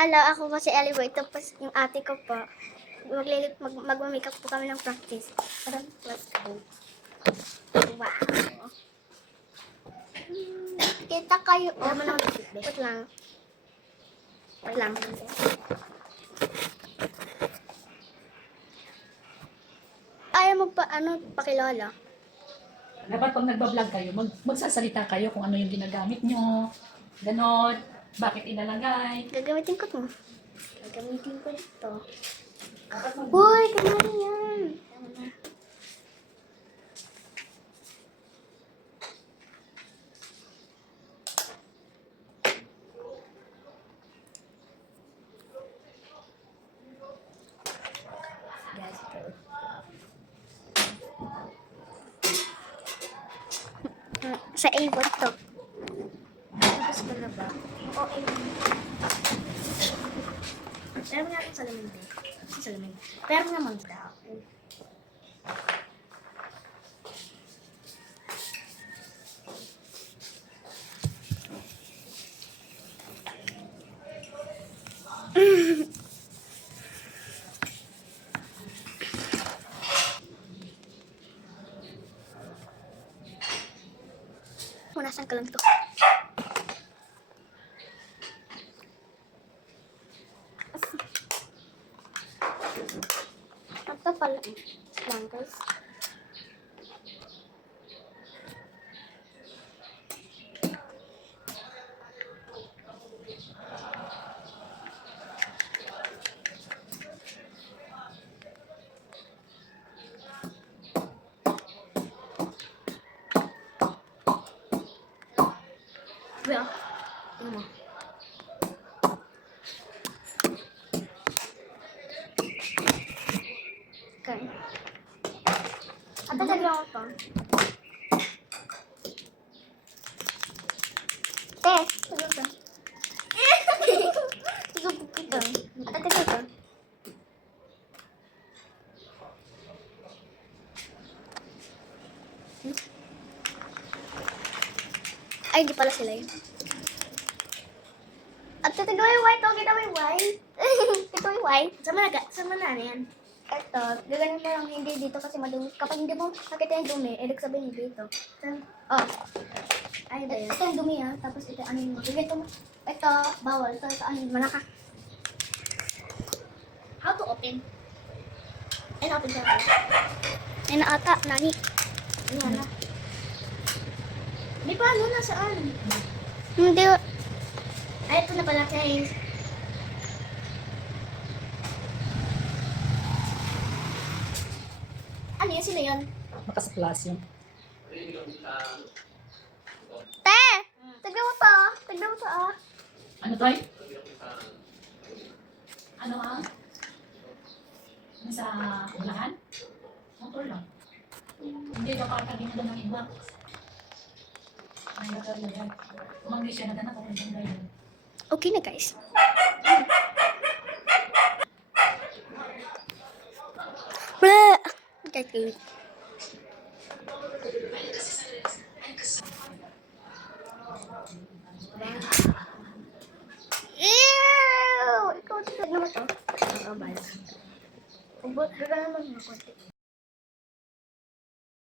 Hello, ako po si Ellie Boy. Tapos yung ate ko po. Mag-makeup po kami ng practice. Parang, let's go. Wow. Kita kayo. Oh, wait lang. Wait lang. Ayaw mo pa, pakilala? Dapat pag nagbablog kayo, magsasalita kayo kung ano yung ginagamit nyo. Ganon. Bakit ilalagay. Gagamitin ko to. Gagamitin ko ito. Uy, kanari yan. Sa A1 to. Tapos ko na ba? Oo, A1. Pero nga akong salamin din. Salamin. Pero nga magda ako. Punasan ka lang to. Ito pala. Lang guys. Well, tingnan mo. Okay. At talaga ako to. Te, ano to? Isubok ito. At talaga to. Ay, di pala sila yun. At ito yung white. Oh, kita mo yung white. Ito yung white. Sama na yan. Ito, gaganyan mo lang hindi dito kasi madumi. Kapag hindi mo nakita yung dumi, ibig sabihin hindi dito. Oh. Ay, ba yun? Ito yung dumi ha. Tapos ito, ano yung ito, bawal. Ito, ano yung malaka. How to open? Ay, na-open siya. Ay, na-ata. Nani? Ano na? May paano nasaan? Hindi. Ay, ito na pala guys. Ano yun? Sino yun? Makasaplas yun. Te! Tignan mo to. Tignan mo to ah. Ano to? Ano ang? Ano sa ulahan? Motor lang. Hindi daw kakagin na ng iba. Ay, nakari na yan. Umanggi siya na ganap ako ng ganyan. Okay na guys. Blah! Okay. Ew! Ikaw, tignan mo to. Gagana naman mga konti.